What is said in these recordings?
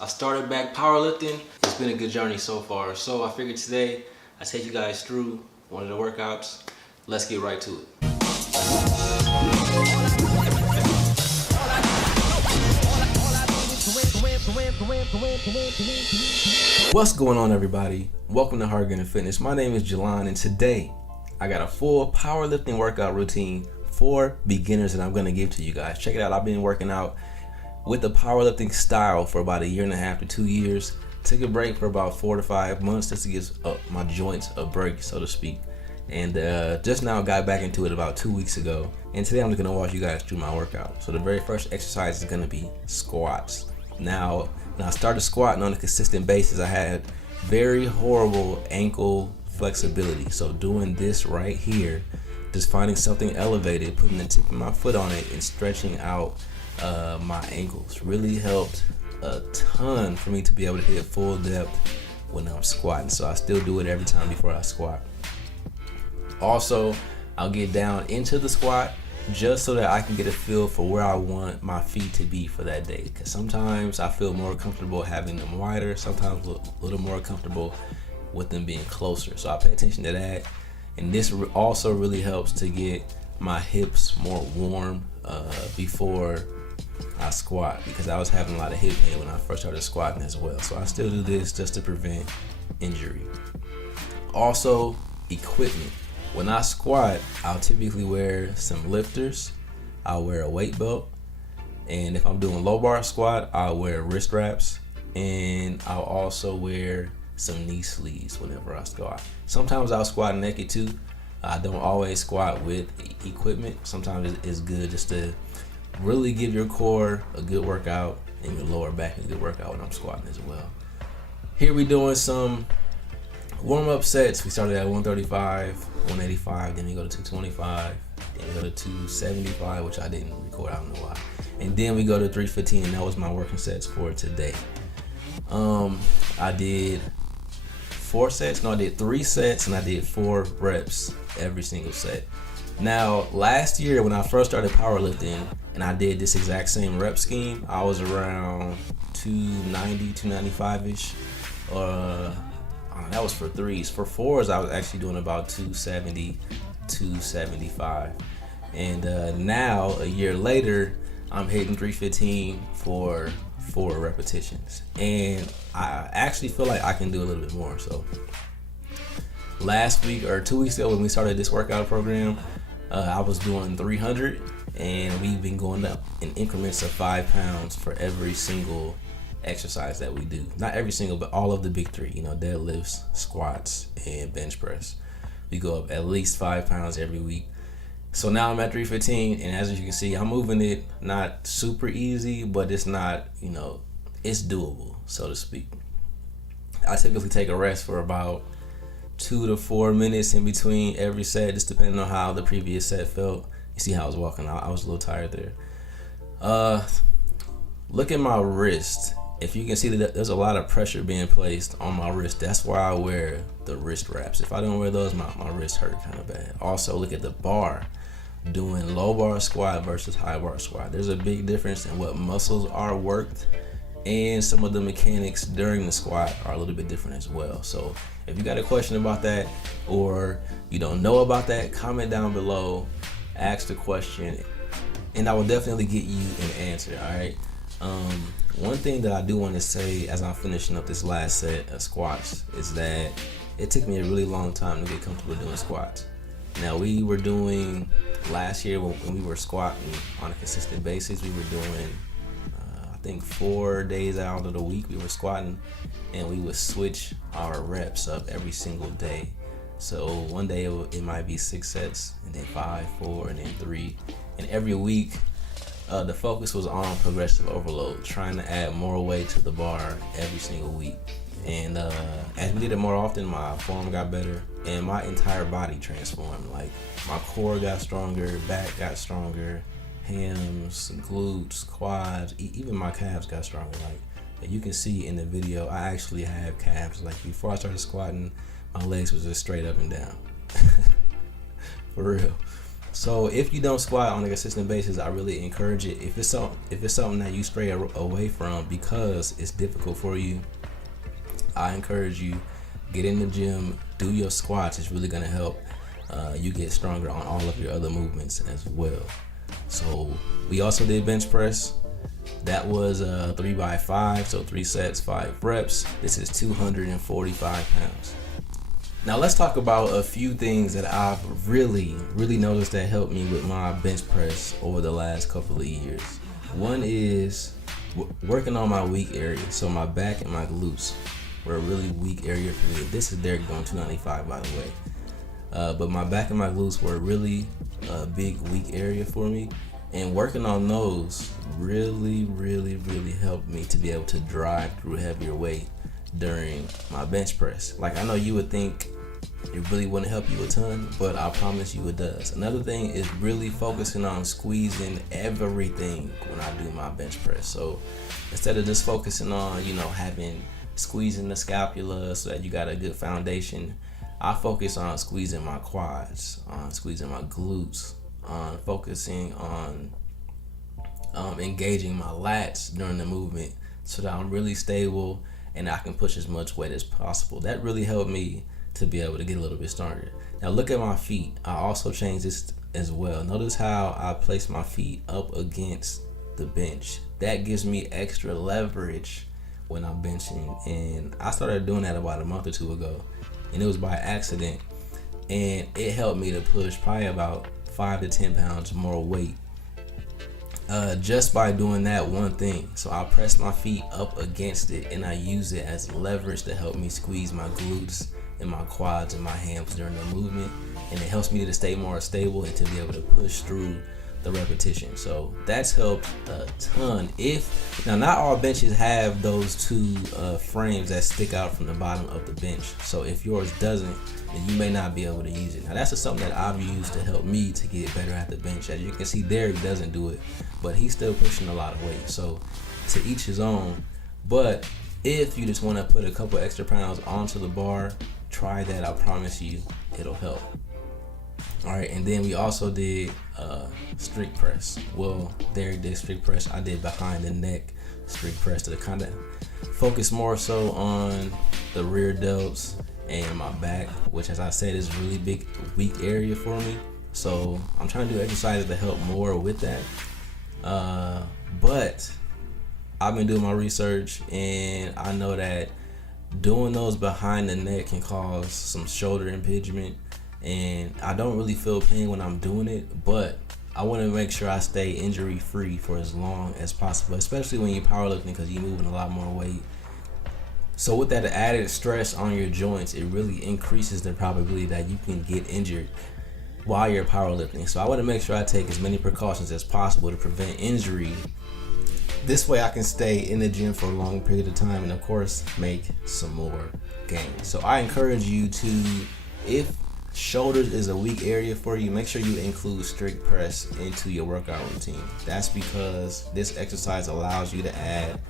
I started back powerlifting. It's been a good journey so far. So I figured today I take you guys through one of the workouts. Let's get right to it. What's going on, everybody? Welcome to Hard Gunning Fitness. My name is Jelon, and today I got a full powerlifting workout routine for beginners that I'm going to give to you guys. Check it out. I've been working out with the powerlifting style for about 1.5 to 2 years. Took a break for about 4 to 5 months just to give my joints a break, so to speak. And just now got back into it about 2 weeks ago. And today I'm just going to walk you guys through my workout. So the very first exercise is going to be squats. Now, when I started squatting on a consistent basis, I had very horrible ankle flexibility. So doing this right here, just finding something elevated, putting the tip of my foot on it and stretching out my ankles really helped a ton for me to be able to hit full depth when I'm squatting. So I still do it every time before I squat. Also, I'll get down into the squat just so that I can get a feel for where I want my feet to be for that day. Because sometimes I feel more comfortable having them wider, sometimes a little more comfortable with them being closer. So I pay attention to that. And this also really helps to get my hips more warm before I squat, because I was having a lot of hip pain when I first started squatting as well. So I still do this just to prevent injury. Also, equipment. When I squat, I'll typically wear some lifters, I'll wear a weight belt, and if I'm doing low bar squat, I'll wear wrist wraps, and I'll also wear some knee sleeves whenever I squat. Sometimes I'll squat naked too. I don't always squat with equipment. Sometimes it's good just to really give your core a good workout and your lower back a good workout when I'm squatting as well. Here we doing some warm-up sets. We started at 135, 185, then we go to 225, then we go to 275, which I didn't record, I don't know why. And then we go to 315, and that was my working sets for today. I did 3 sets, and I did 4 reps every single set. Now, last year when I first started powerlifting and I did this exact same rep scheme, I was around 290, 295-ish. That was for 3s. For 4s, I was actually doing about 270, 275. And now, a year later, I'm hitting 315 for 4 repetitions. And I actually feel like I can do a little bit more. So last week or 2 weeks ago when we started this workout program, I was doing 300, and we've been going up in increments of 5 pounds for every single exercise that we do. Not every single, but all of the big 3, deadlifts, squats, and bench press. We go up at least 5 pounds every week. So now I'm at 315, and as you can see, I'm moving it not super easy, but it's not, it's doable, so to speak. I typically take a rest for about 2 to 4 minutes in between every set, just depending on how the previous set felt. You see how I was walking out. I was a little tired there. Look at my wrist. If you can see that there's a lot of pressure being placed on my wrist, that's why I wear the wrist wraps. If I don't wear those, my wrist hurt kind of bad. Also, look at the bar. Doing low bar squat versus high bar squat. There's a big difference in what muscles are worked, and some of the mechanics during the squat are a little bit different as well. So if you got a question about that, or you don't know about that, comment down below, ask the question, and I will definitely get you an answer, all right? One thing that I do want to say as I'm finishing up this last set of squats is that it took me a really long time to get comfortable doing squats. Now, we were doing last year when we were squatting on a consistent basis, we were doing I think 4 days out of the week we were squatting, and we would switch our reps up every single day. So one day it might be 6 sets, and then 5, 4, and then 3. And every week the focus was on progressive overload, trying to add more weight to the bar every single week. And as we did it more often, my form got better and my entire body transformed. Like, my core got stronger, back got stronger, hams, glutes, quads, even my calves got stronger. Like, you can see in the video, I actually have calves. Like, before I started squatting, my legs was just straight up and down. For real. So if you don't squat on a consistent basis, I really encourage it. If it's something that you stray away from because it's difficult for you, I encourage you, get in the gym, do your squats. It's really gonna help you get stronger on all of your other movements as well. So we also did bench press. That was 3x5, so 3 sets, 5 reps. This is 245 pounds. Now let's talk about a few things that I've really noticed that helped me with my bench press over the last couple of years. One is working on my weak area. So my back and my glutes were a really weak area for me. This is Derek going 295, by the way. But my back and my glutes were a really big weak area for me. And working on those really helped me to be able to drive through heavier weight during my bench press. Like, I know you would think it really wouldn't help you a ton, but I promise you it does. Another thing is really focusing on squeezing everything when I do my bench press. So instead of just focusing on, squeezing the scapula so that you got a good foundation, I focus on squeezing my quads, on squeezing my glutes, on focusing on engaging my lats during the movement so that I'm really stable and I can push as much weight as possible. That really helped me to be able to get a little bit stronger. Now look at my feet. I also changed this as well. Notice how I place my feet up against the bench. That gives me extra leverage when I'm benching, and I started doing that about a month or two ago, and it was by accident, and it helped me to push probably about 5 to 10 pounds more weight just by doing that one thing. So I press my feet up against it and I use it as leverage to help me squeeze my glutes and my quads and my hams during the movement, and it helps me to stay more stable and to be able to push through the repetition. So that's helped a ton. Now not all benches have those two frames that stick out from the bottom of the bench, so if yours doesn't, then you may not be able to use it. Now that's just something that I've used to help me to get better at the bench. As you can see, Derek doesn't do it, but he's still pushing a lot of weight, so to each his own. But if you just want to put a couple extra pounds onto the bar, try that. I promise you it'll help. All right, and then we also did strict press. Well, Derek did strict press. I did behind the neck strict press to kind of focus more so on the rear delts and my back, which, as I said, is a really big weak area for me. So I'm trying to do exercises to help more with that. But I've been doing my research, and I know that doing those behind the neck can cause some shoulder impingement, and I don't really feel pain when I'm doing it, but I want to make sure I stay injury free for as long as possible, especially when you're powerlifting, because you're moving a lot more weight. So with that added stress on your joints, it really increases the probability that you can get injured while you're powerlifting. So I want to make sure I take as many precautions as possible to prevent injury. This way I can stay in the gym for a long period of time and, of course, make some more gains. So I encourage you to, if shoulders is a weak area for you, make sure you include strict press into your workout routine. That's because this exercise allows you to add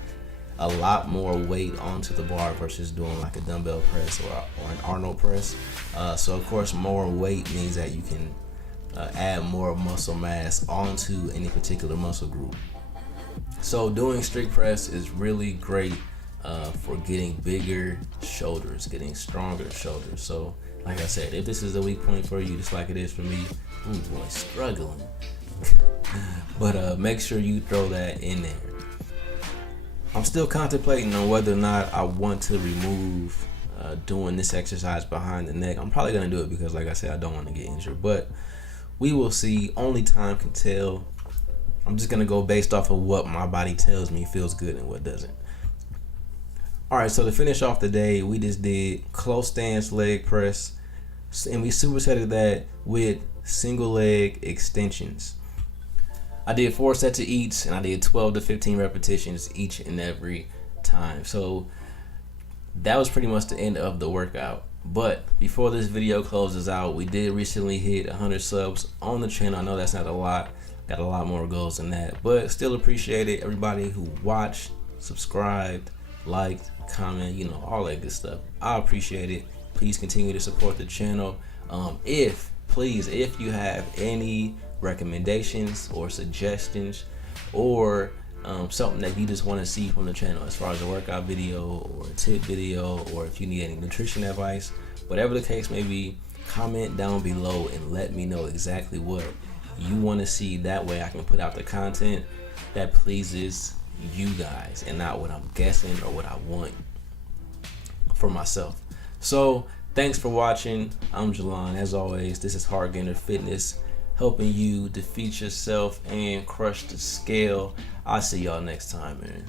a lot more weight onto the bar versus doing like a dumbbell press or an Arnold press. So of course, more weight means that you can add more muscle mass onto any particular muscle group. So doing strict press is really great for getting bigger shoulders, getting stronger shoulders. So like I said, if this is a weak point for you, just like it is for me, ooh boy, struggling. But make sure you throw that in there. I'm still contemplating on whether or not I want to remove doing this exercise behind the neck. I'm probably going to do it because, like I said, I don't want to get injured. But we will see. Only time can tell. I'm just going to go based off of what my body tells me feels good and what doesn't. All right, so to finish off the day, we just did close stance leg press. And we supersetted that with single leg extensions. I did 4 sets of each, and I did 12 to 15 repetitions each and every time. So that was pretty much the end of the workout. But before this video closes out, we did recently hit 100 subs on the channel. I know that's not a lot. Got a lot more goals than that, but still appreciate it. Everybody who watched, subscribed, liked, comment, all that good stuff. I appreciate it. Please continue to support the channel. If please, if you have any recommendations or suggestions, or something that you just want to see from the channel as far as a workout video or a tip video, or if you need any nutrition advice, whatever the case may be, comment down below and let me know exactly what you want to see. That way I can put out the content that pleases you guys and not what I'm guessing or what I want for myself. So thanks for watching. I'm Jalon. As always, this is Hard Gainer Fitness, helping you defeat yourself and crush the scale. I'll see y'all next time, man.